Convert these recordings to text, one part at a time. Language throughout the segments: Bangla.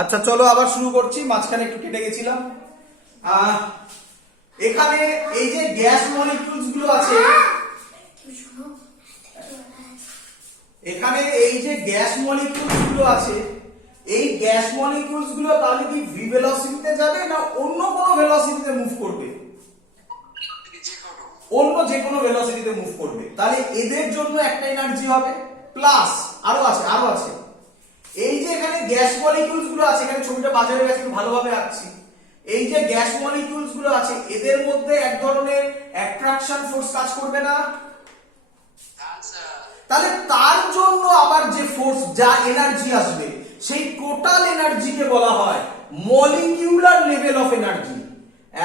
আচ্ছা চলো আবার শুরু করছি, মাঝখানে একটু কেটে গেছিলাম। এখানে এই যে গ্যাস মলিকিউলস গুলো আছে, এখানে এই যে গ্যাস মলিকিউলস গুলো আছে, এই গ্যাস মলিকিউলস গুলো তাহলে কি ভি ভেলোসিটিতে যাবে না অন্য কোনো ভেলোসিটিতে মুভ করবে? অন্য যে কোনো ভেলোসিটিতে মুভ করবে। তাহলে এদের জন্য একটা এনার্জি হবে প্লাস আরো আছে এই যে এখানে গ্যাস মলিকিউলস গুলো আছে, এখানে ছবিটা বাজে হয়ে গেছে, ভালোভাবে আঁকছি। এই যে গ্যাস মলিকিউলস গুলো আছে এদের মধ্যে এক ধরনের অ্যাট্রাকশন ফোর্স কাজ করবে না? তাহলে তার জন্য আবার যে ফোর্স, যা এনার্জি আসবে, সেই টোটাল এনার্জিকে বলা হয় molecular level of energy,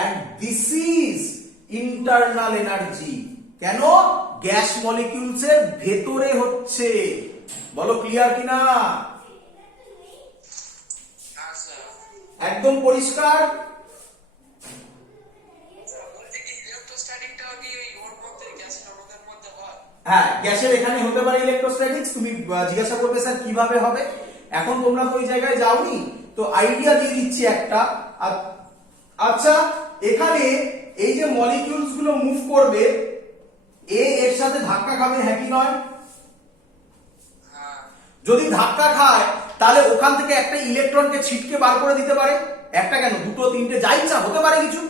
and this is internal energy. কেন? গ্যাস মলিকিউলস এর ভেতরে হচ্ছে। বলো ক্লিয়ার কিনা? একদম পরিষ্কার? হ্যাঁ, গ্যাসের এখানে হতে পারে ইলেকট্রোস্ট্যাটিক্স। তুমি জিজ্ঞাসা করবে স্যার কিভাবে হবে, এখন তোমরা তো ওই জায়গায় যাওনি, তো আইডিয়া দিয়ে দিচ্ছি একটা। আচ্ছা, এখানে এই যে মলিকিউলস গুলো মুভ করবে, এর সাথে ধাক্কা খাবে, হ্যাঁ কি নয়? যদি ধাক্কা খায় তাহলে ওখান থেকে একটা ইলেকট্রনকে ছিটকে বার করে দিতে পারে। একটা কেন, দুটো, তিনটে, যা ইচ্ছা হতে পারে কিছু।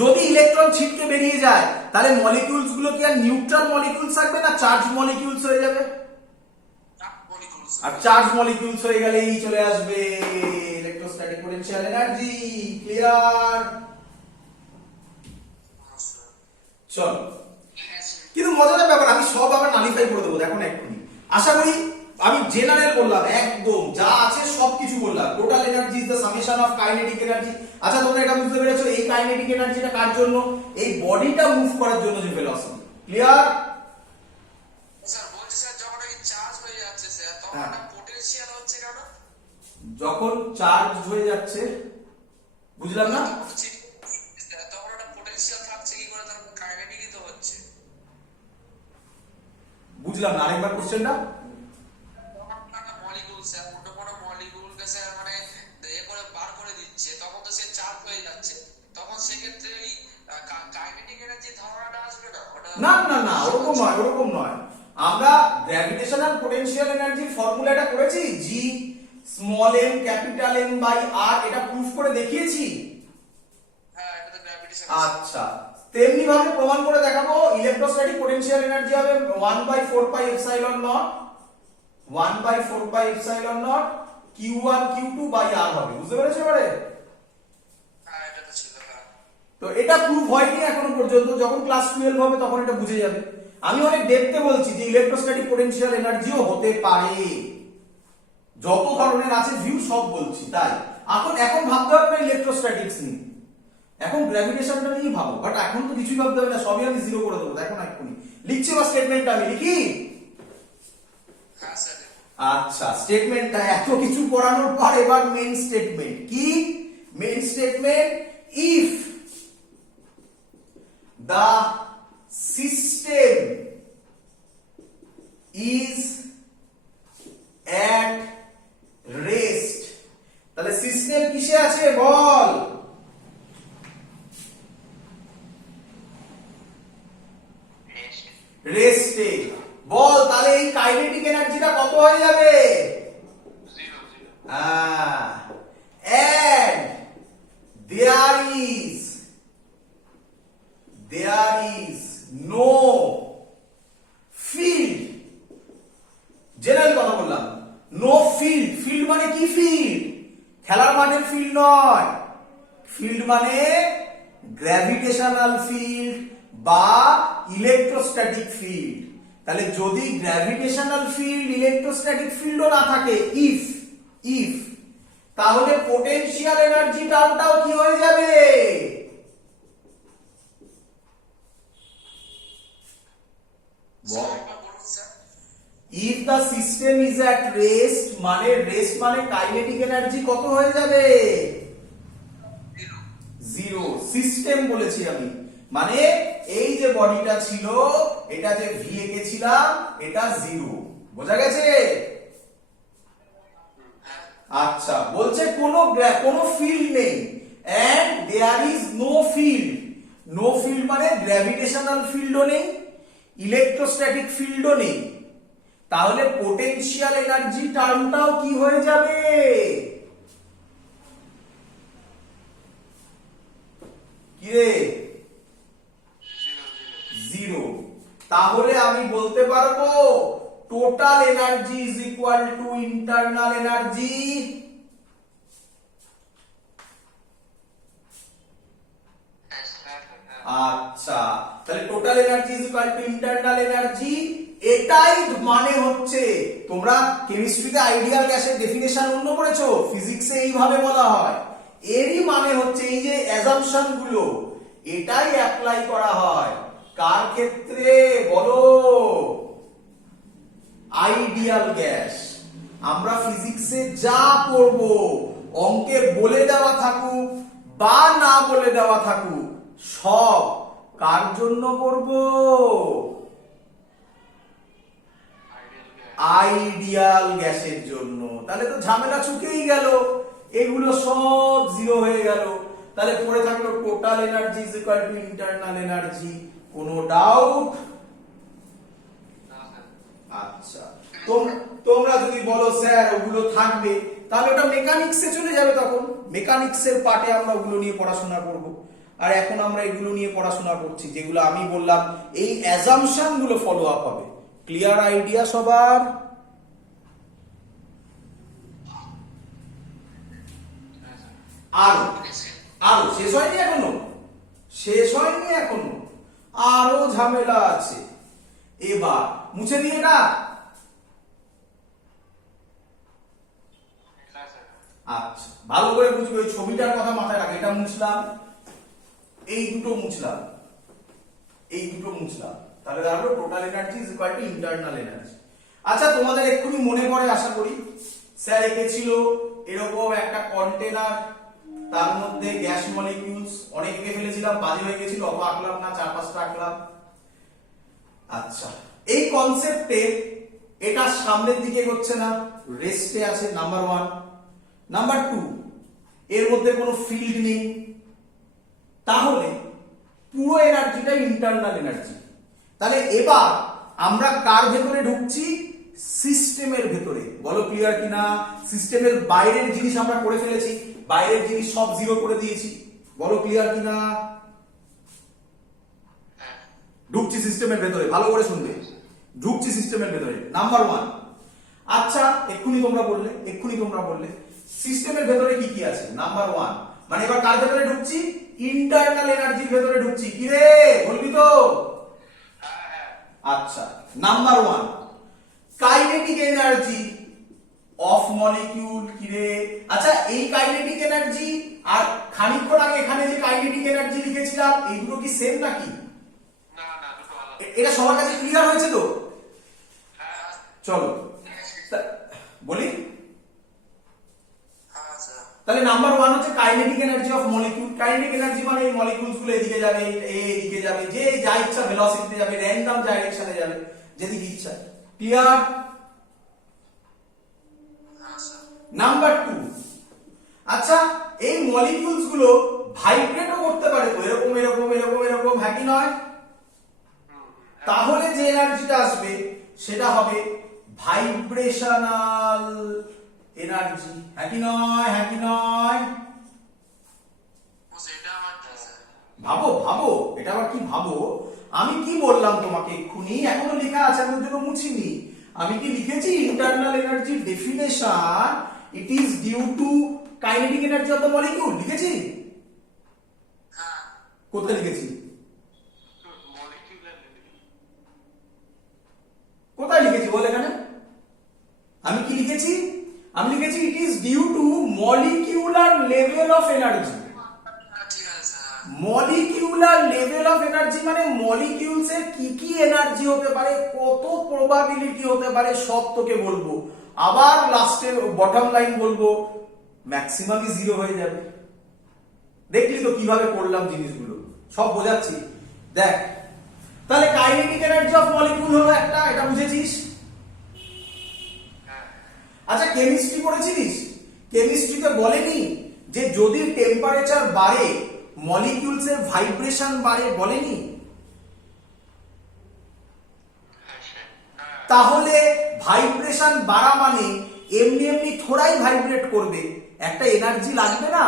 যদি ইলেকট্রন ছিটকে বেরিয়ে যায় তাহলে মলিকিউলস গুলো কি আর নিউট্রাল মলিকিউলস থাকবে না চার্জ মলিকিউলস হয়ে যাবে? আর চার্জ মলিকিউলস হয়ে গেলেই চলে আসবে ইলেকট্রোস্ট্যাটিক পোটেনশিয়াল এনার্জি। ক্লিয়ার? চলো, কিন্তু মজার ব্যাপার, আমি সব আবার নালিফাই করে দেবো, দেখো না এক্ষুনি। আশা করি আমি জেনারেল বললাম, একদম যা আছে সবকিছু বললাম। Total energy is the summation of kinetic energy. আচ্ছা, তোমরা এটা বুঝতে পেরেছো এই কাইনেটিক এনার্জিটা কার জন্য? এই বডিটা মুভ করার জন্য যে ভেলোসিটি। ক্লিয়ার? স্যার বলছি স্যার, যখন এই চার্জ হয়ে যাচ্ছে স্যার, তখন একটা পটেনশিয়াল হচ্ছে কেন? যখন চার্জ হয়ে যাচ্ছে, বুঝলাম না। তখন একটা পটেনশিয়াল থাকছে কি করে? তার কাইনেটিকই তো হচ্ছে। বুঝলাম না, আরেকবার কোশ্চেনটা। না না না, ওরকম নয়। আমরা গ্র্যাভিটেশনাল পোটেনশিয়াল এনার্জির ফর্মুলাটা করেছি, G small m capital M by r, এটা প্রুফ করে দেখিয়েছি। আচ্ছা, তেমনি ভাবে প্রমাণ করে দেখাবো। ইলেকট্রোস্ট্যাটিক পোটেনশিয়াল এনার্জি হবে 1/4 pi epsilon naught, 1/4 pi epsilon naught q1 q2 by r হবে। বুঝতে পেরেছো এবারে? তো এটা প্রুফ হয়নি এখনো পর্যন্ত, যখন ক্লাস 12 হবে তখন এটা বুঝে যাবে। আমি অনেক ডেপথে বলছি যে ইলেকট্রোস্ট্যাটিক পোটেনশিয়াল এনার্জিও হতে পারে, যত ধরনের আছে ভিউ সব বলছি। তাই এখন ভাবতে হবে না ইলেকট্রোস্ট্যাটিক্স নিয়ে, এখন গ্র্যাভিটেশনটা নিয়ে ভাবো। বাট এখন তো কিছুই ভাবতে হবে না, সবই আমি জিরো করে দেবো। দেখো না এক্ষুনি লিখছি, বা স্টেটমেন্টটা আমি লিখি। আচ্ছা, স্টেটমেন্টটা এত কিছু করানোর পর এবার মেইন স্টেটমেন্ট কি? Main statement, if the system is at rest, তাহলে সিস্টেম কিসে আছে বল? রেস্টে। বল তাহলে এই কাইনেটিক এনার্জিটা কত হয়ে যাবে? 0। and there is no field, general কথা বললাম। নো ফিল্ড, ফিল্ড মানে কি? ফিল্ড খেলার মাঠের ফিল্ড নয়, ফিল্ড মানে গ্র্যাভিটেশনাল ফিল্ড বা ইলেকট্রোস্ট্যাটিক ফিল্ড। তাহলে যদি গ্র্যাভিটেশনাল ফিল্ড, ইলেকট্রোস্ট্যাটিক ফিল্ডও না থাকে, ইফ তাহলে পোটেনশিয়াল এনার্জিটাও কি হয়ে যাবে? If the system is at rest, rest মানে কাইনেটিক এনার্জি কত হয়ে যাবে? 0। সিস্টেম বলেছি আমি, মানে এই যে বডিটা ছিল, এটা যে ভি এঁকেছিলাম, এটা 0। বোঝা গেছে? আচ্ছা, বলছে কোনো ফিল্ড নেই and there is no field. No field মানে গ্র্যাভিটেশনাল ফিল্ডও নেই, ইলেকট্রোস্ট্যাটিক ফিল্ডও নেই। তাহলে পোটেনশিয়াল এনার্জি টার্মটাও কি হয়ে যাবে? কি রে? জিরো। তাহলে আমি বলতে পারবো total energy is equal to internal energy আচ্ছা, তাহলে total energy is equal to internal energy. এটাই মানে হচ্ছে, তোমরা কেমিস্ট্রিতে আইডিয়াল গ্যাসের ডেফিনেশন অন্য করেছো, ফিজিক্সে এইভাবে বলা হয়। এরই মানে হচ্ছে এই যে অ্যাজাম্পশন গুলো, এটাই অ্যাপ্লাই করা হয় কার ক্ষেত্রে বলো? Ideal gas. আমরা ফিজিক্সে যা পড়ব, অঙ্কে বলে দেওয়া থাকুক বা না বলে দেওয়া থাকুক, সব কার জন্য করব? আইডিয়াল গ্যাসের জন্য। তাহলে তো ঝামেলা চুকেই গেল, এগুলো সব জিরো হয়ে গেল। তাহলে পড়ে থাকলো total energy is equal to internal energy. কোনো ডাউট? আচ্ছা, তোমরা যদি বলো স্যার ওগুলো থাকবে, তাহলে ওটা মেকানিক্সে চলে যাবে। তখন মেকানিক্সের পার্টে আমরা ওগুলো নিয়ে পড়াশোনা করব। আর এখন আমরা এগুলো নিয়ে পড়াশোনা করছি, যেগুলো আমি বললাম এই অ্যাজাম্পশন গুলো ফলো আপ হবে। ক্লিয়ার আইডিয়া সবার? আরো আরো শেষ হয়নি এখনো, শেষ হয়নি এখনো, আরো ঝামেলা আছে। এবার মুছে দিয়ে না। আচ্ছা, ভালো করে বুঝবে, ওই ছবিটার কথা মাথায় রাখে। এটা মুছলাম, এই দুটো মুছলাম, এই দুটো মুছলাম, তাহলে দাঁড়ালো total energy is equal to internal energy. আচ্ছা, তোমাদের এক্ষুনি মনে পড়ে আশা করি, স্যার এঁকেছিল এরকম একটা কন্টেনার, তার মধ্যে গ্যাস মলিকিউলস অনেক এঁকে ফেলেছিলাম, বাজে হয়ে গেছিল, অত আঁকলাম না, 4-5টা আঁকলাম। আচ্ছা, এই কনসেপ্টে এটা সামনের দিকে হচ্ছে না, রেস্টে আছে, নাম্বার 1। নাম্বার 2, এর মধ্যে কোনো ফিল্ড নেই, তাহলে পুরো এনার্জিটা ইন্টারনাল এনার্জি। তাহলে এবার আমরা কার ভেতরে ঢুকছি? সিস্টেমের ভেতরে। বলো ক্লিয়ার কিনা? সিস্টেমের বাইরের জিনিস আমরা করে ফেলেছি, বাইরের জিনিস সব জিরো করে দিয়েছি। বলো ক্লিয়ার কিনা? ঢুকছি সিস্টেমের ভেতরে, ভালো করে শুনবে, ঢুকছি সিস্টেমের ভেতরে। নাম্বার 1। আচ্ছা, এক্ষুনি তোমরা বললে সিস্টেমের ভেতরে কি কি আছে? নাম্বার 1 মানে এবার কার ভেতরে ঢুকছি? ইন্টারনাল এনার্জির ভেতরে ঢুকছি। কি রে, বলবি তো? আচ্ছা, number 1 kinetic energy of molecule. কি রে? আচ্ছা, এই কাইনেটিক এনার্জি আর খানিকক্ষণ আগে এখানে যে কাইনেটিক এনার্জি লিখেছিলাম, এই দুটো কি সেম নাকি? এটা সবার কাছে ক্লিয়ার হয়েছে তো? চলো বলি। তাহলে নাম্বার 1 হচ্ছে kinetic energy of molecule. Kinetic energy মানে এই মলিকিউলস গুলো এদিকে যাবে, এদিকে যাবে, যে যা ইচ্ছা ভেলোসিটিতে যাবে, র্যান্ডম ডাইরেকশনে যাবে, যেদিকে ইচ্ছা। ক্লিয়ার? নাম্বার 2, আচ্ছা এই মলিকিউলস গুলো ভাইব্রেটও করতে পারে তো, এরকম এরকম এরকম এরকম, হ্যাঁ কি নয়? তাহলে যে এনার্জিটা আসবে সেটা হবে ভাইব্রেশনাল এনার্জি। হ্যাঁ কি নয়? হ্যাঁ কি নয়? ভাবো ভাবো, এটা আবার কি ভাবো? আমি কি বললাম তোমাকে এক্ষুনি? এখনো লেখা আছে, আমি ওর জন্য মুছিনি। আমি কি লিখেছি? Internal energy definition, it is due to kinetic energy of the molecule. লিখেছি? কোথায় লিখেছি? কোথায় লিখেছি বল এখানে? আমি কি লিখেছি? আমি লিখেছি it is due to molecular level of energy. Molecular level of energy মানে মলিকিউলস এর কি কি এনার্জি হতে পারে, কত প্রবাবিলিটি হতে পারে, সব তোকে বলবো। আবার লাস্টে বটম লাইন বলবো, ম্যাক্সিমামই জিরো হয়ে যাবে। দেখলি তো কিভাবে করলাম জিনিসগুলো, সব বোঝাচ্ছি। দেখ, তাহলে কাইনেটিক এনার্জি অফ মলিকিউল হলো একটা, এটা বুঝেছিস? আচ্ছা, কেমিস্ট্রি পড়েছিস? কেমিস্ট্রিতে বলেনি যে যদি টেম্পারেচার বাড়ে মলিকিউলসের ভাইব্রেশন বাড়ে, বলেনি? তাহলে ভাইব্রেশন বাড়া মানে এমনি এমনি থোড়াই ভাইব্রেট করবে, একটা এনার্জি লাগবে না?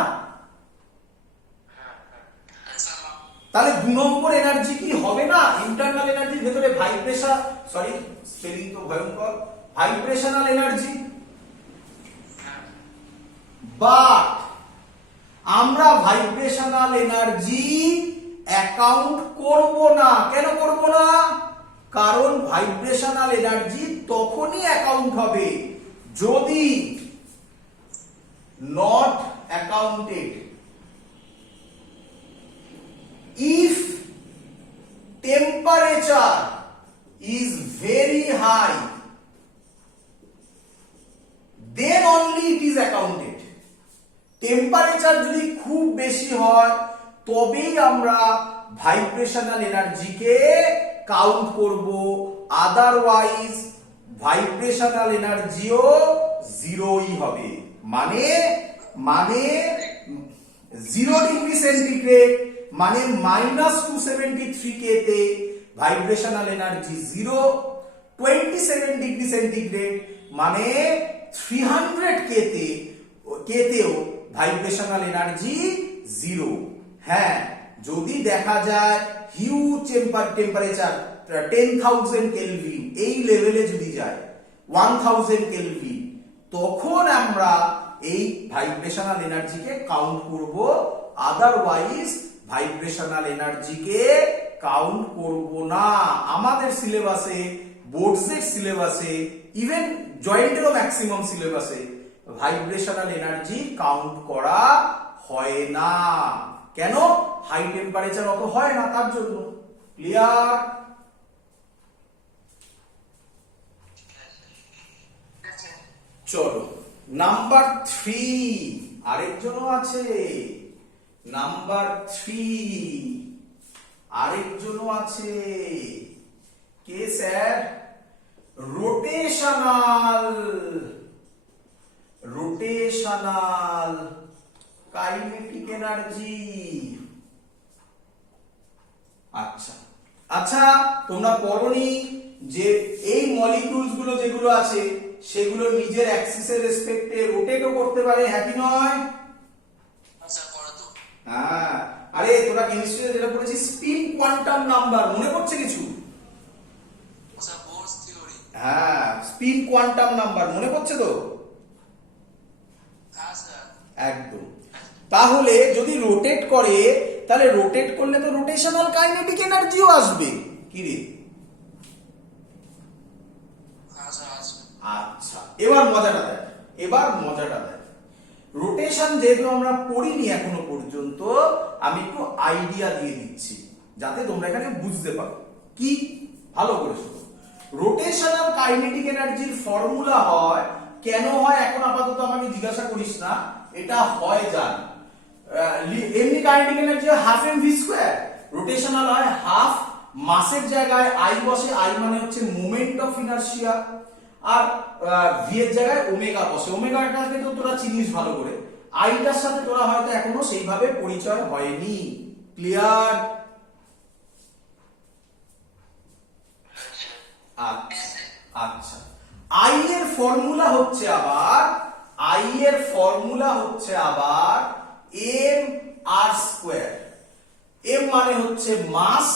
তাহলে 2 নম্বর এনার্জি কি হবে না? ইন্টারনাল এনার্জির ভেতরে ভাইব্রেশন, সরি স্পেলিং তো ভয়ঙ্কর, ভাইব্রেশনাল এনার্জি। বাট আমরা ভাইব্রেশনাল এনার্জি অ্যাকাউন্ট করব না। কেন করব না? কারণ ভাইব্রেশনাল এনার্জি তখনই অ্যাকাউন্ট হবে যদি not accounted if temperature is very high, then only it is accounted. Temperature যদি খুব বেশি হয় তবেই আমরা ভাইব্রেশনাল এনার্জিকে কাউন্ট করব, আদারওয়াইজ ভাইব্রেশনাল এনার্জিও জিরোই হবে। মানে 0 ডিগ্রি সেন্টিগ্রেড মানে -273 K তে ভাইব্রেশনাল এনার্জি 0, 27 ডিগ্রি সেন্টিগ্রেড মানে 300 K তেও ভাইব্রেশনাল এনার্জি 0। হ্যাঁ, যদি দেখা যায় হিউজ টেম্পারেচার 10,000 কেলভিন এই লেভেলে যদি যায় 1000 কেলভিন, তখন আমরা এই ভাইব্রেশনাল এনার্জিকে কাউন্ট করব, আদারওয়াইজ ভাইব্রেশনাল এনার্জিকে কাউন্ট করব না। আমাদের সিলেবাসে, বোর্ডসের সিলেবাসে, ইভেন জয়েন্টেরও ম্যাক্সিমাম সিলেবাসে ভাইব্রেশনাল এনার্জি কাউন্ট করা হয় না। কেন? হাই টেম্পারেচার অত হয় না, তার জন্য। ক্লিয়ার? চলো নাম্বার 3, আরেকজনও আছে। নাম্বার 3 আরেকজনও আছে। কে স্যার? Rotational kinetic energy. আচ্ছা, তোমরা পড়োনি যে এই মলিকিউলস গুলো যেগুলো আছে সেগুলো নিজের অ্যাক্সিসের রেসপেক্টে রোটেটও করতে পারে, হ্যাঁ কি নয়? হ্যাঁ, আরে তোরা কেমিস্ট্রিতে যেটা পড়েছিস স্পিন কোয়ান্টাম নাম্বার, মনে পড়ছে কিছু? হ্যাঁ, স্পিন কোয়ান্টাম নাম্বার মনে পড়ছে তো? একদম। তাহলে যদি রোটেট করে, তাহলে রোটেট করলে তো রোটেশনাল কাইনেটিক এনার্জিও আসবে, কি রে? আচ্ছা, এবার মজাটা দেখ। রোটেশন যেহেতু আমরা পড়িনি এখনো পর্যন্ত, আমি একটু আইডিয়া দিয়ে দিচ্ছি যাতে তোমরা এখানে বুঝতে পারো। কি? ভালো করে শোনো। রোটেশনাল কাইনেটিক এনার্জির ফর্মুলা হয়, কেন হয় এখন আপাতত আমাকে জিজ্ঞাসা করিস না, এটা হয় জান। এমনি কাইনেটিক এনার্জি হয় হাফ mv স্কয়ার, রোটেশনাল হয় হাফ, মাসের জায়গায় আই বসে, আই মানে হচ্ছে মোমেন্ট অফ ইনারশিয়া, আর ভি এর জায়গায় ওমেগা বসে। ওমেগাটাকে তো তোরা চিনিস ভালো করে, আইটার সাথে তোরা হয়তো এখনো সেইভাবে পরিচয় হয়নি। ক্লিয়ার? আচ্ছা, আই এর ফর্মুলা হচ্ছে আবার এম আর স্কয়ার। এম মানে হচ্ছে মাস,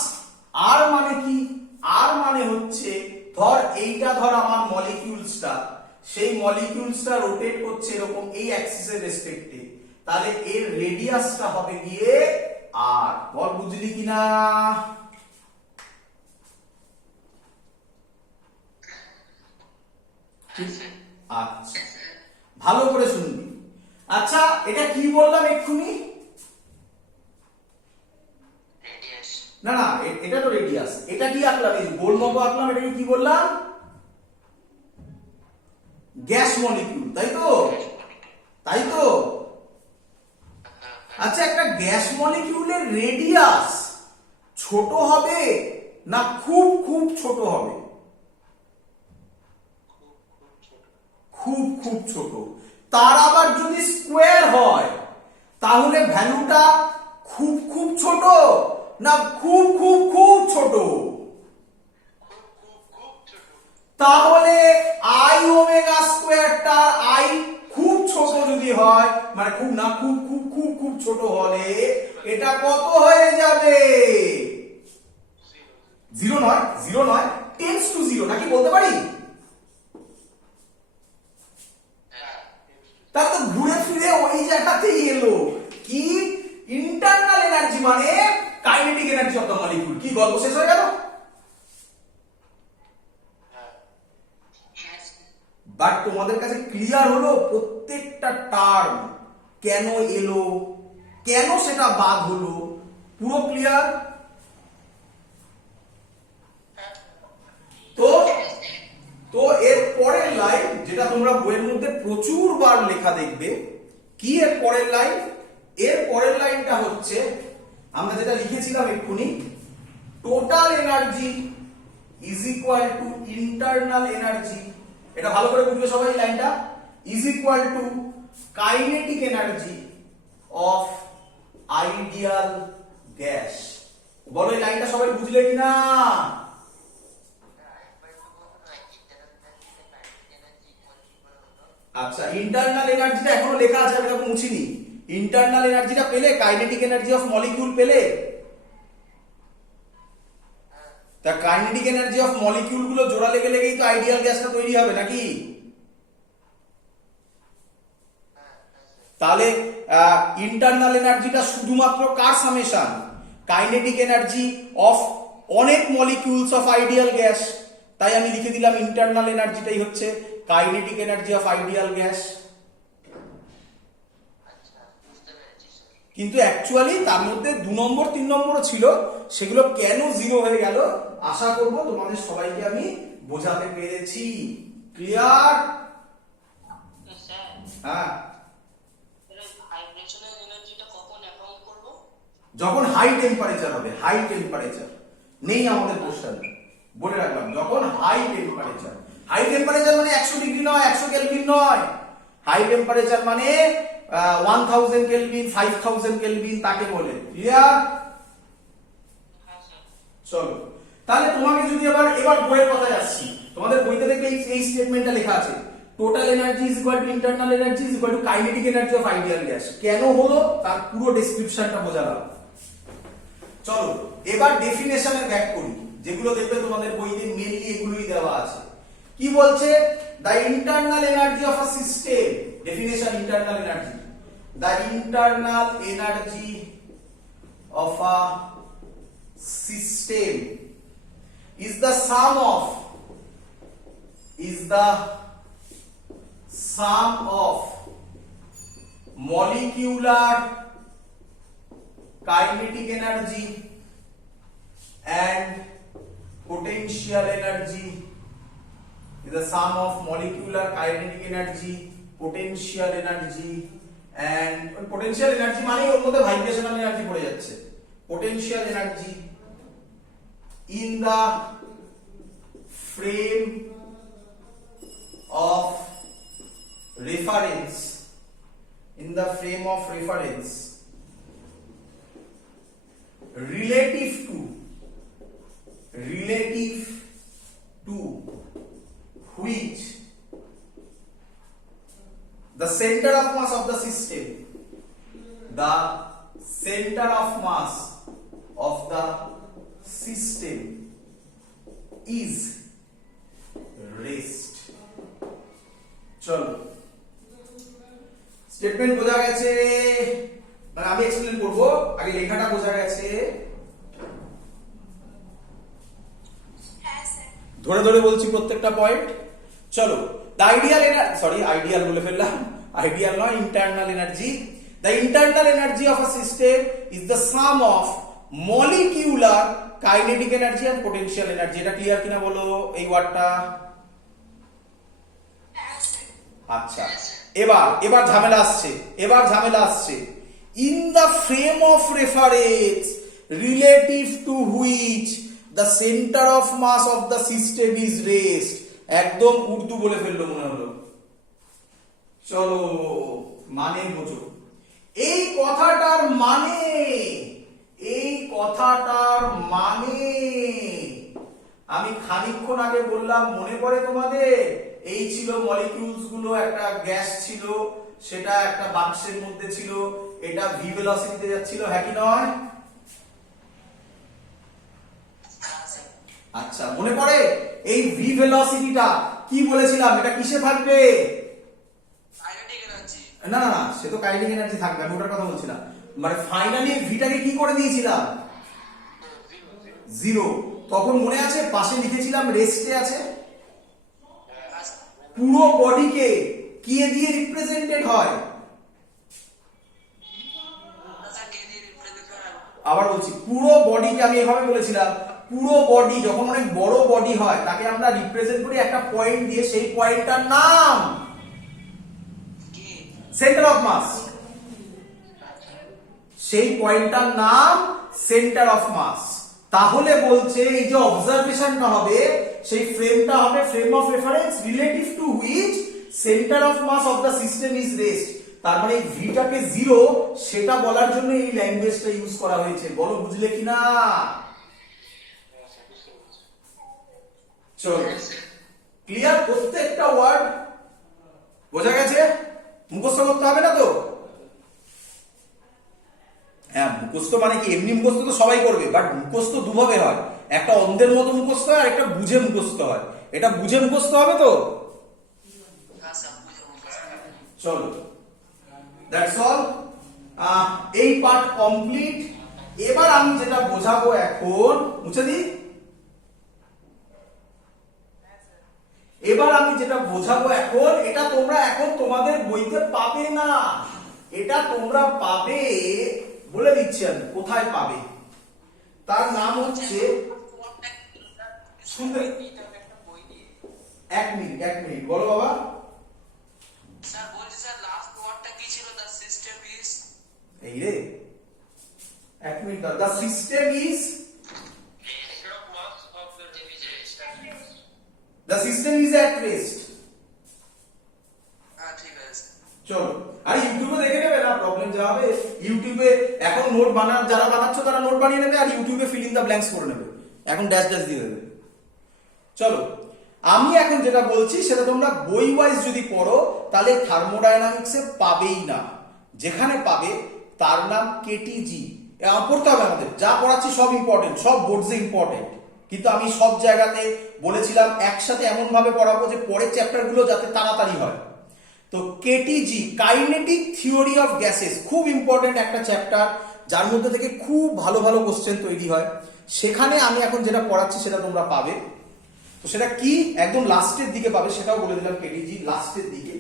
আর মানে কি? আর মানে হচ্ছে ধর এইটা ধর আমার মলিকিউলসটা, সেই মলিকিউলসটা রোটেট করছে এরকম এই অ্যাক্সিসের রেসপেক্টে, তাহলে এর রেডিয়াসটা হবে গিয়ে আর। বল বুঝলি কিনা? আচ্ছা, ভালো করে শুনবি। আচ্ছা, এটা কি বললাম এক্ষুনি? না, এটা তো রেডিয়াস। এটা কি আঁকলাম? এই গোল মতো আঁকলাম, এটাকে কি বললাম? গ্যাস মলিকিউল, তাই তো? আচ্ছা, একটা গ্যাস মলিকিউলের রেডিয়াস ছোট হবে না খুব খুব ছোট হবে? খুব খুব ছোট। তার আবার যদি স্কোয়ার হয় তাহলে ভ্যালুটা খুব খুব ছোট না খুব খুব খুব ছোট? তাহলে আই ওমেগা স্কোয়ারটা আই খুব ছোট যদি হয়, মানে খুব না খুব খুব খুব খুব ছোট হলে এটা কত হয়ে যাবে? জিরো নয় টেন্স টু জিরো, নাকি বলতে পারি? তাহলে তো ঘুরে ফিরে ওই জায়গাতেই এলো কি, ইন্টারনাল এনার্জি মানে kinetic energy of the molecule. কি গল্প শেষ হয়ে গেল? বাট তোমাদের কাছে ক্লিয়ার হলো প্রত্যেকটা টার্ম কেন এলো, কেন সেটা বাদ হলো, পুরো ক্লিয়ার? তো এর পরের লাইন যেটা তোমরা বইয়ের মধ্যে প্রচুর বার লেখা দেখবে, কি এর পরের লাইন? এর পরের লাইনটা হচ্ছে আমরা যেটা লিখেছিলাম এক্ষুনি, total energy is equal to internal energy. এটা ভালো করে বুঝবে সবাই লাইনটা, is equal to kinetic energy of ideal gas. বলো এই লাইনটা সবাই বুঝলে কিনা? আচ্ছা, ইন্টারনাল এনার্জিটা এখনো লেখা আছে, আমি এরকম মুছিনি। ইন্টারনাল এনার্জিটা পেলে, কাইনেটিক এনার্জি অফ মলিকিউল পেলে, তা কাইনেটিক এনার্জি অফ মলিকিউল গুলো জোড়া লেগে লেগেই তো আইডিয়াল গ্যাসটা তৈরি হবে, নাকি? তাহলে ইন্টারনাল এনার্জিটা শুধুমাত্র কার সামেশন? কাইনেটিক এনার্জি অফ অনেক মলিকিউলস অফ আইডিয়াল গ্যাস। তাই আমি লিখে দিলাম ইন্টারনাল এনার্জিটাই হচ্ছে kinetic energy of ideal gas. কিন্তু অ্যাকচুয়ালি তার মধ্যে 2 নম্বর 3 নম্বরও ছিল, সেগুলো কেন জিরো হয়ে গেল আশা করব তোমাদের সবাইকে আমি বোঝাতে পেরেছি। ক্লিয়ার? হ্যাঁ, যখন হাই টেম্পারেচার হবে, হাই টেম্পারেচার নেই আমাদের কোশ্চেন, বলে রাখলাম যখন হাই টেম্পারেচার। হাই টেম্পারেচার মানে 100 ডিগ্রি নয়, 100 কেলভিন নয়। হাই টেম্পারেচার মানে 1000 কেলভিন, 5000 কেলভিন, তাকে বলে। ক্লিয়ার? চলো তাহলে তোমাকে যদি এবার বইয়ের কথায় আসছি, তোমাদের বইতে দেখবে এই স্টেটমেন্টটা লেখা আছে, total energy is equal to internal energy is equal to kinetic energy of ideal gas. কেন হলো তার পুরো ডেসক্রিপশনটা বোঝালাম। চলো এবার ডেফিনেশনে ব্যাক করি, যেগুলো দেখবে তোমাদের বইতে মেইনলি এগুলোই দেওয়া আছে। কি বলছে? The internal energy of a system. Definition internal energy, the internal energy of a system is the sum of molecular kinetic energy and potential energy, is the sum of molecular kinetic energy, potential energy and potential energy মানে ওর মধ্যে ভাইব্রেশনাল এনার্জি পড়ে যাচ্ছে। potential energy in the frame of reference, in the frame of reference relative to which the center of mass of the system, the center of mass of the system is rest. চলো স্টেটমেন্ট বোঝা গেছে, মানে আমি এক্সপ্লেন করব, আগে লেখাটা বোঝা গেছে? ধরে ধরে বলছি প্রত্যেকটা পয়েন্ট। চলো the ideal energy, sorry ideal বলে ফেললাম, আইডিয়াল নয়, internal energy. The internal energy of a system is the sum of molecular kinetic energy and potential energy. এটা ক্লিয়ার কিনা বলো এই ওয়ার্ডটা? আচ্ছা, এবার ঝামেলা আসছে। In the frame of reference relative to which the centre of mass of the system is rest. একদম উর্দু বলে ফেললো মনে হলো। চলো মানে বোঝো। এই কথাটার মানে, এই কথাটার মানে আমি খানিকক্ষণ আগে বললাম, মনে পড়ে তোমাদের? এই ছিল মলিকিউলস গুলো, একটা গ্যাস ছিল, সেটা একটা বাক্সের মধ্যে ছিল, এটা ভি ভেলোসিটিতে যাচ্ছিল, হ্যাঁ কি নয়? আচ্ছা মনে পড়ে? এই ভি ভেলোসিটিটা কি বলেছিলাম, এটা কিসে থাকবে? Kinetic energy. না না না, সে তো কাইনেটিক এনার্জি থাকবে, আমি ওটার কথা বলছি না। মানে ফাইনালি ভিটাকে কি করে দিয়েছিলাম? জিরো। তখন মনে আছে পাশে লিখেছিলাম রেস্টে আছে। পুরো বডিকে কি দিয়ে রিপ্রেজেন্টেড হয়? আবার বলছি, পুরো বডিকে আমি এভাবে বলেছিলাম, পুরো বডি যখন অনেক বড় বডি হয় তাকে আমরা রিপ্রেজেন্ট করি একটা পয়েন্ট দিয়ে, সেই পয়েন্টটার নাম সেন্টার অফ মাস। সেই পয়েন্টটার নাম সেন্টার অফ মাস। তাহলে বলছে এই যে অবজারভেশনটা হবে, সেই ফ্রেমটা হবে frame of reference relative to which centre of mass of the system is rest. তার মানে এই ভিটাকে জিরো, সেটা বলার জন্য এই ল্যাঙ্গুয়েজটা ইউজ করা হয়েছে। বলো বুঝলে কিনা? চলো ক্লিয়ার? প্রত্যেকটা ওয়ার্ড বোঝা গেছে? মুখস্থ করতে হবে না তো? হ্যাঁ, মুখস্থ মানে কি, এমনি মুখস্থ তো সবাই করবে, বাট মুখস্থ দুভাবে হয়, একটা অন্ধের মতো মুখস্থ হয় আর একটা বুঝে মুখস্থ হয়। এটা বুঝে মুখস্থ হবে তো? চলো দ্যাটস অল, এই পার্ট কমপ্লিট। এবার আমি যেটা বোঝাবো এখন, মুছে দিই। এবার আমি যেটা বোঝাবো এখন, এটা তোমরা এখন তোমাদের বইতে পাবে না, এটা তোমরা পাবে, বলে দিচ্ছি আমি কোথায় পাবে। তার নাম হচ্ছে, শুনবে, এক মিনিট বলো বাবা। স্যার বলছি স্যার লাস্ট ওয়ার্ডটা কি ছিল? দ্য সিস্টেম ইজ, এই রে, এক minute, the system is, the system is at rest. হ্যাঁ ঠিক আছে। চলো, আর ইউটিউবে দেখে নেবে না, প্রবলেম যা হবে। ইউটিউবে এখন নোট যারা বানাচ্ছ তারা নোট বানিয়ে নেবে, আর ইউটিউবে ফিল ইন দা ব্ল্যাঙ্কস করে নেবে, এখন ড্যাশ ড্যাশ দিয়ে দেবে। চলো, আমি এখন যেটা বলছি সেটা তোমরা বই ওয়াইজ যদি পড়ো তাহলে থার্মোডাইনামিক্সে পাবেই না। যেখানে পাবে তার নাম কেটিজি। পড়তে হবে আমাদের, যা পড়াচ্ছি সব ইম্পর্টেন্ট, সব বোর্ডসে ইম্পর্টেন্ট, কিন্তু আমি সব জায়গাতে বলেছিলাম একসাথে এমন ভাবে পড়াবো যে পরের চ্যাপ্টারগুলো যাতে তাড়াতাড়ি হয়। তো কেটিজি, কাইনেটিক থিওরি অফ গ্যাসেস, খুব ইম্পর্টেন্ট একটা চ্যাপ্টার, যার মধ্যে থেকে খুব ভালো ভালো কোশ্চেন তৈরি হয়। সেখানে আমি এখন যেটা পড়াচ্ছি সেটা তোমরা পাবে। তো সেটা কি, একদম লাস্টের দিকে পাবে, সেটাও বলে দিলাম, কেটিজি লাস্টের দিকে।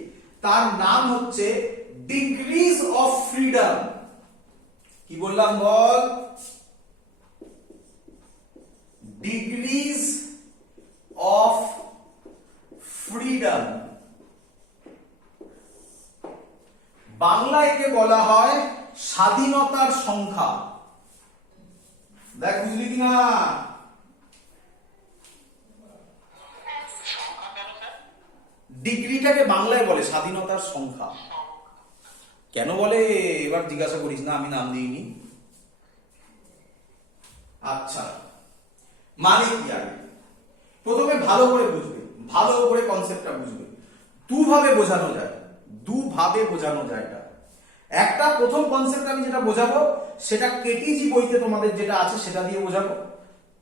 তার নাম হচ্ছে ডিগ্রিজ অফ ফ্রিডম। কি বললাম বল? Degrees of freedom. বাংলায় একে বলা হয় স্বাধীনতার সংখ্যা। দেখ বুঝলি কিনা? ডিগ্রিটাকে বাংলায় বলে স্বাধীনতার সংখ্যা। কেন বলে এবার জিজ্ঞাসা করিস না, আমি নাম দিইনি। আচ্ছা, মানে কি আগে প্রথমে ভালো করে বুঝবে, ভালো করে কনসেপ্টটা বুঝবে। দুভাবে বোঝানো যায়, দুভাবে বোঝানো যায়। এটা একটা প্রথম কনসেপ্ট আমি যেটা বোঝাবো সেটা কেটিজি বইতে তোমাদের যেটা আছে সেটা দিয়ে বোঝাবো।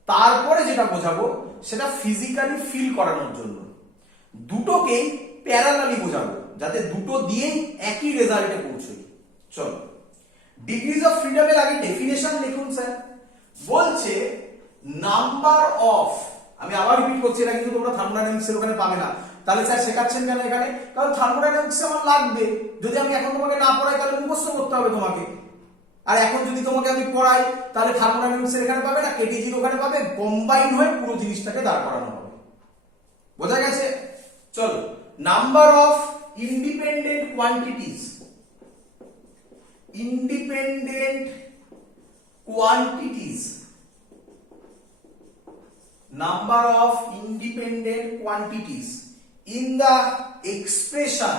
তারপরে যেটা বোঝাবো সেটা ফিজিক্যালি ফিল করানোর জন্য। দুটোকেই প্যারালালি বোঝাবো যাতে দুটো দিয়েই একই রেজাল্টে পৌঁছই। চলো, ডিগ্রিজ অফ ফ্রিডমের আগে ডেফিনেশন লিখুন স্যার। বলছে নাম্বার অফ, আমি আবার রিপিট করছি, এটা কিন্তু তোমরা থার্মোডাইনামিক্সের ওখানে পাবে না। তাহলে স্যার শেখাচ্ছেন কেন এখানে? কারণ থার্মোডাইনামিক্সে আমার লাগবে, যদি আমি এখন তোমাকে না পড়াই তাহলে মুখস্থ করতে হবে তোমাকে। আর এখন যদি তোমাকে আমি পড়াই তাহলে থার্মোডাইনামিক্সের এখানে পাবে না, কেটিজির ওখানে পাবে, কম্বাইন হয়ে পুরো জিনিসটাকে দাঁড় করানো হবে। বোঝা গেছে? চলো, number of independent quantities, independent quantities, number of independent quantities in the expression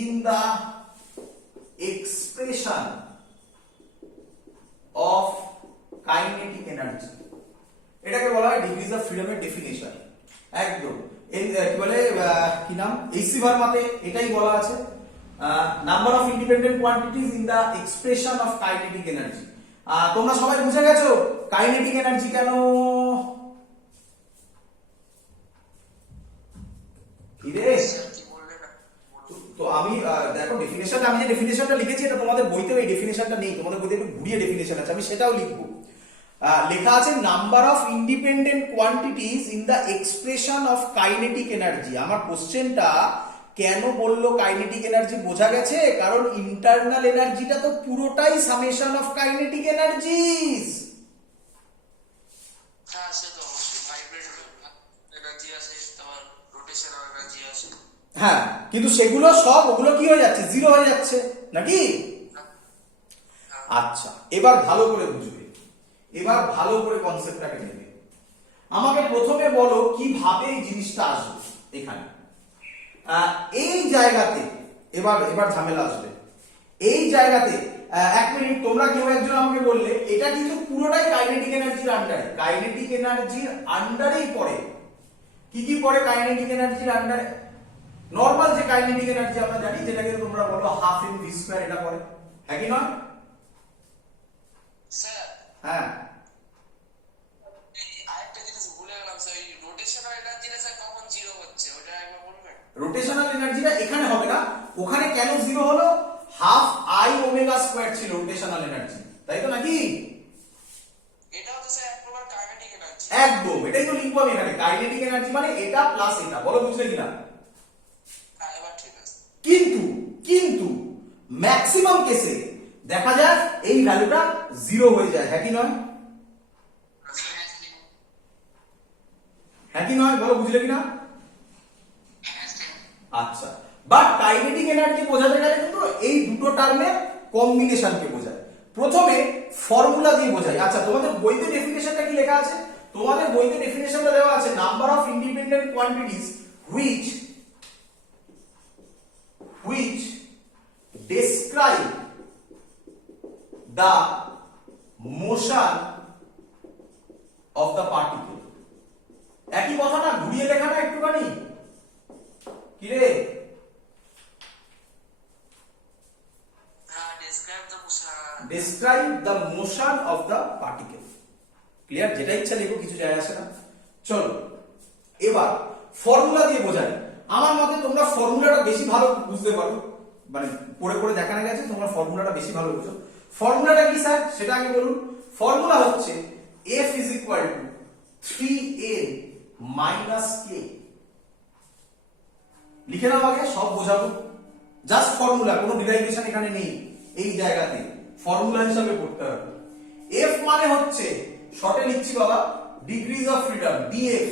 in the expression of kinetic energy, এটাকে বলা হয় ডিগ্রিজ অফ ফ্রিডমের ডেফিনেশন। একদম এই কি বলে কি নাম এইচসি ভার্মাতে এটাই বলা আছে, number of independent quantities in the expression of kinetic energy. তোমরা সবাই বুঝে গেছো কাইনেটিক এনার্জি কেন? কি রে? স্যার কি বললেন? তো আমি দেখো ডেফিনেশনটা, আমি যে ডেফিনেশনটা লিখেছি এটা তোমাদের বইতেও এই ডেফিনেশনটা নেই, তোমাদের বইতে একটু ঘুরিয়ে ডেফিনেশন আছে, আমি সেটাও লিখবো। লেখা আছে number of independent quantities in the expression of kinetic energy. আমার কোশ্চেনটা কেন বললো কাইনেটিক এনার্জি বোঝা গেছে, কারণ ইন্টারনাল এনার্জিটা তো পুরোটাই সামেশন অফ কাইনেটিক এনার্জিজ। হ্যাঁ সে তো অবশ্যই, ভাইব্রেট এনার্জি আছে, তোমার রোটেশনাল এনার্জি আছে। হ্যাঁ, কিন্তু সেগুলো সব ওগুলো কি হয়ে যাচ্ছে, জিরো হয়ে যাচ্ছে নাকি? আচ্ছা, এবার ভালো করে বুঝবে, এবার ভালো করে কনসেপ্টটাকে নেবে। আমাকে প্রথমে বলো কিভাবে এই জিনিসটা আসবে এখানে। এই জায়গাতে এবার এবার ঝামেলা আসবে। এই জায়গাতে এক মিনিট, তোমরা কেউ একজন আমাকে বললে এটা কিন্তু পুরোটাই কাইনেটিক এনার্জির আন্ডারে। কাইনেটিক এনার্জির আন্ডারেই পড়ে। কি কি পড়ে কাইনেটিক এনার্জির আন্ডারে? নর্মাল যে কাইনেটিক এনার্জি আমরা জানি, যেটাকে তোমরা বলো হাফ ইন ভি স্কয়ার, এটা পড়ে, হ্যাঁ কি নয়? স্যার হ্যাঁ, আরেকটা জিনিস ভুলে গেলাম স্যার, এই রোটেশনাল এনার্জিটা স্যার কখন জিরো হচ্ছে ওটা একবার বলবেন? রোটেশনাল এনার্জিটা এখানে হবে না, ওখানে কেন জিরো হলো? হাফ আই ওমেগা স্কয়ার ছিল রোটেশনাল এনার্জি, তাই তো নাকি? এটাও তো স্যার এক প্রকার কাইনেটিক এনার্জি। একদম, এটাই তো লিখবো আমি এখানে। কাইনেটিক এনার্জি মানে এটা প্লাস এটা, বলো বুঝলে কিনা? হ্যাঁ এবার ঠিক আছে। কিন্তু কিন্তু ম্যাক্সিমাম কেসে দেখা যায় এই ভ্যালুটা জিরো হয়ে যায়, হ্যাঁ কি নয়? হ্যাঁ কি নয়, বলো বুঝলে কিনা? আচ্ছা, বাট কাইনেটিক এনার্জি বোঝাতে গেলে কিন্তু এই দুটো টার্মের কম্বিনেশনকে বোঝায়। প্রথমে ফর্মুলা দিয়ে বোঝায়। আচ্ছা, তোমাদের বইতে ডেফিনেশনটা কি লেখা আছে? তোমাদের বইতে ডেফিনেশনটা দেওয়া আছে number of independent quantities which describe the motion of the particle। একই কথা না, ঘুরিয়ে লেখা না একটুখানি? কি রে? হ্যাঁ describe the motion. describe the motion of the particle। Clear? যেটা ইচ্ছা লিখো, কিছু যায় আসে না। চলো এবার ফর্মুলা দিয়ে বোঝাই। আমার মতে তোমরা ফর্মুলাটা বেশি ভালো বুঝতে পারো, মানে পড়ে পড়ে দেখানো গেছে তোমরা ফর্মুলাটা বেশি ভালো বুঝো। ফর্মুলাটা কি স্যার সেটা আগে বলুন। ফর্মুলা হচ্ছে F is equal to 3n minus k। লিখে নাও আগে, সব বোঝাবো। জাস্ট ফর্মুলা, কোনো ডিরাইভেশন এখানে নেই। এই জায়গাতে ফর্মুলা হিসাবে পড়তে হবে। F মানে হচ্ছে, শর্টে লিখছি বাবা, ডিগ্রিজ অফ ফ্রিডম, ডিএফ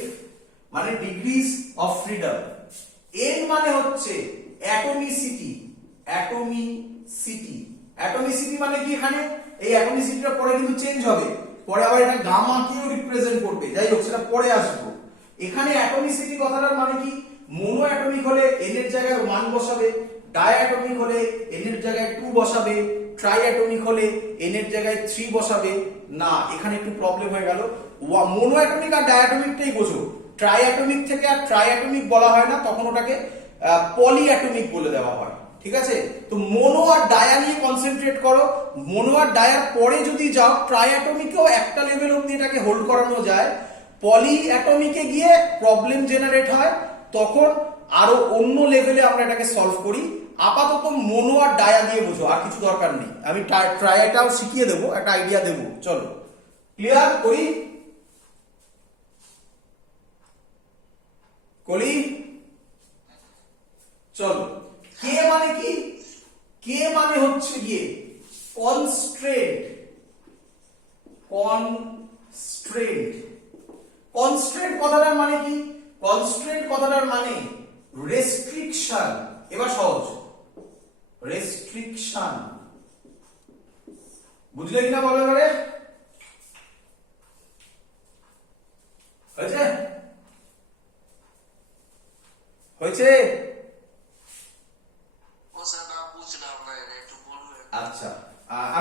মানে ডিগ্রিজ অফ ফ্রিডম। n মানে হচ্ছে অ্যাটমিসিটি, অ্যাটমিসিটি মানে কি? এখানে এই অ্যাটমিসিটিটা পরে কিন্তু চেঞ্জ হবে, পরে আবার এটা গামা কেও রিপ্রেজেন্ট করবে, যাই হোক সেটা পরে আসবো। এখানে অ্যাটমিসিটি কথাটার মানে কি? মোনো অ্যাটমিক হলে n এর জায়গায় 1 বসাবে, ডাই অ্যাটমিক হলে n এর জায়গায় 2 বসাবে, ট্রাই অ্যাটমিক হলে n এর জায়গায় 3 বসাবে। না, এখানে একটু প্রবলেম হয়ে গেল। মোনো অ্যাটমিক আর ডাই অ্যাটমিকটাই বোঝো। ট্রাই অ্যাটমিক থেকে আর ট্রাই অ্যাটমিক বলা হয় না, তখন ওটাকে পলি অ্যাটমিক বলে দেওয়া হয়, ঠিক আছে? তো মোনো আর ডায়া নিয়ে কনসেন্ট্রেট করো। মোনো আর ডায়ার পরে যদি যাও, ট্রাই অ্যাটমিকেও একটা লেভেল অবধি এটাকে হোল্ড করানো যায়। পলি অ্যাটমিকে গিয়ে প্রবলেম জেনারেট হয়, তখন আরো অন্য লেভেলে আমরা এটাকে সলভ করি। আপাতত মোনো আর ডায়া দিয়ে বোঝো, আর কিছু দরকার নেই। আমি ট্রাইটাও শিখিয়ে দেবো, একটা আইডিয়া দেবো। চলো ক্লিয়ার করি? চলো, কে মানে কি? কে মানে হচ্ছে গিয়ে কনস্ট্রেন্ট। কনস্ট্রেন্ট কথাটার মানে কি? কনস্ট্রেন্ট কথাটার মানে রেস্ট্রিকশন। এবার সহজ, রেস্ট্রিকশন। বুঝলে কিনা বলো এবারে? হয়েছে? হয়েছে?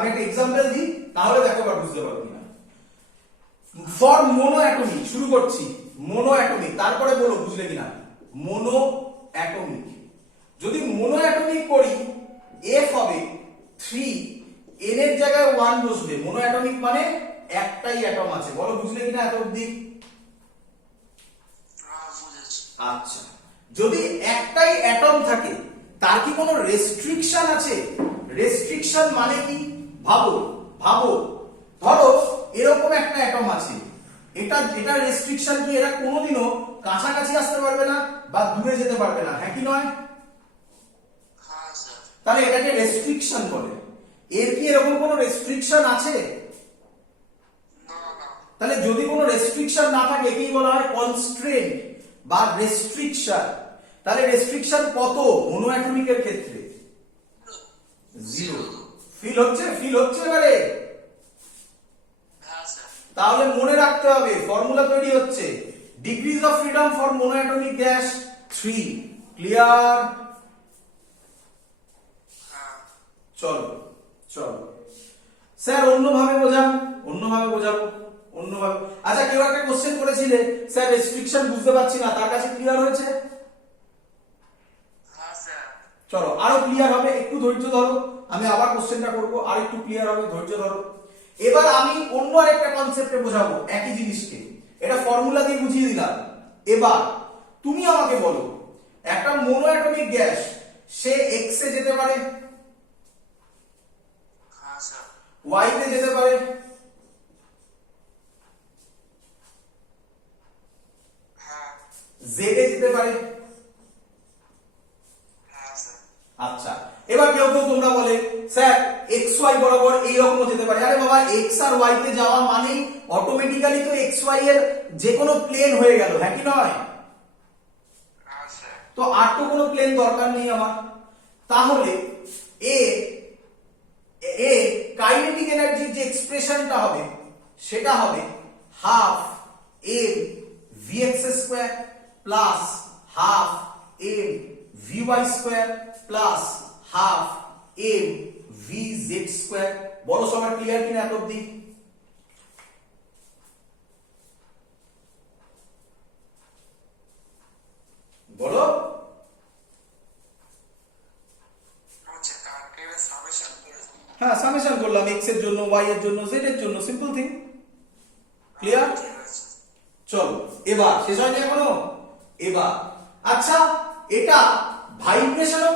আমি একটা এক্সাম্পল দিই, তাহলে দেখো এবার বুঝতে পারবে কিনা। ফর মোনো অ্যাটমিক, শুরু করছি মোনো অ্যাটমিক, তারপরে বলো বুঝলে কিনা। মোনো অ্যাটমিক, যদি মোনো অ্যাটমিক করি এফ হবে 3, এন এর জায়গায় 1 বসবে। মোনো অ্যাটমিক মানে একটাই অ্যাটম আছে, বলো বুঝলে কিনা এত অবধি। বুঝেছি। আচ্ছা, যদি একটাই অ্যাটম থাকে তার কি কোনো রেস্ট্রিকশন আছে? রেস্ট্রিকশন মানে কি ভাবো ভাবো, ধরো এরকম একটা অ্যাটম আছে, এটা রেস্ট্রিকশন কি এরা কোনোদিনও কাছাকাছি আসতে পারবে না বা দূরে যেতে পারবে না, হ্যাঁ কি নয়? হ্যাঁ স্যার। তাহলে এটাকে রেস্ট্রিকশন বলে। এর কি এরকম কোনো রেস্ট্রিকশন আছে? না না। তাহলে যদি কোনো রেস্ট্রিকশন না থাকে একেই বলা হয় কনস্ট্রেন্ট বা রেস্ট্রিকশন। তাহলে রেস্ট্রিকশন কত মোনো অ্যাটমিকের ক্ষেত্রে? 0। ফিল হচ্ছে? ফিল হচ্ছে এবারে? হ্যাঁ স্যার। তাহলে মনে রাখতে হবে ফর্মুলা তৈরি হচ্ছে degrees of freedom for mono atomic gas 3। Clear? হ্যাঁ। চলো চলো স্যার অন্যভাবে বোঝান, অন্যভাবে বোঝাবো, অন্যভাবে। আচ্ছা, কেউ একটা কোশ্চেন করেছিলে স্যার রেস্ট্রিকশন বুঝতে পারছি না, তার কাছে ক্লিয়ার হয়েছে? হ্যাঁ স্যার। চলো আরো ক্লিয়ার হবে, একটু ধৈর্য ধরো, আমি আবার কোশ্চেনটা করবো, আর একটু ক্লিয়ার হবে, ধৈর্য ধরো। এবার আমি অন্য আরেকটা কনসেপ্টে বোঝাবো একই জিনিসকে, এটা ফর্মুলা দিয়ে বুঝিয়ে দিলাম। এবার তুমি আমাকে বলো একটা মোনো অ্যাটমিক গ্যাস সে এক্স এ যেতে পারে, হ্যাঁ স্যার। ওয়াই তে যেতে পারে, হ্যাঁ। জেড এ যেতে পারে। হ্যাঁ স্যার। আচ্ছা, এবার কেউ কেউ তোমরা বলে স্যার এক্স ওয়াই বরাবর এইরকমও যেতে পারে। আরে বাবা, এক্স আর ওয়াই তে যাওয়া মানেই অটোমেটিক্যালি তো এক্স ওয়াই এর যে কোনো প্লেন হয়ে গেল, হ্যাঁ কি নয়? হ্যাঁ স্যার। তো আর তো কোনো প্লেন দরকার নেই আমার। তাহলে এ কাইনেটিক এনার্জির যে এক্সপ্রেশনটা হবে সেটা হবে half M V X square plus half M V Y square plus half M V Z square. বলো সবার ক্লিয়ার কিনা এত অব্দি? বলো। আচ্ছা, কাকে এবার সামেশন করে দিই। হ্যাঁ, সামেশন করলাম এক্স এর জন্য, ওয়াই এর জন্য, জেড এর জন্য, সিম্পল থিং। ক্লিয়ার? ঠিক আছে। চলো এবার শেষ হয়নি এখনো। এবার আচ্ছা, এটা ভাইব্রেশনও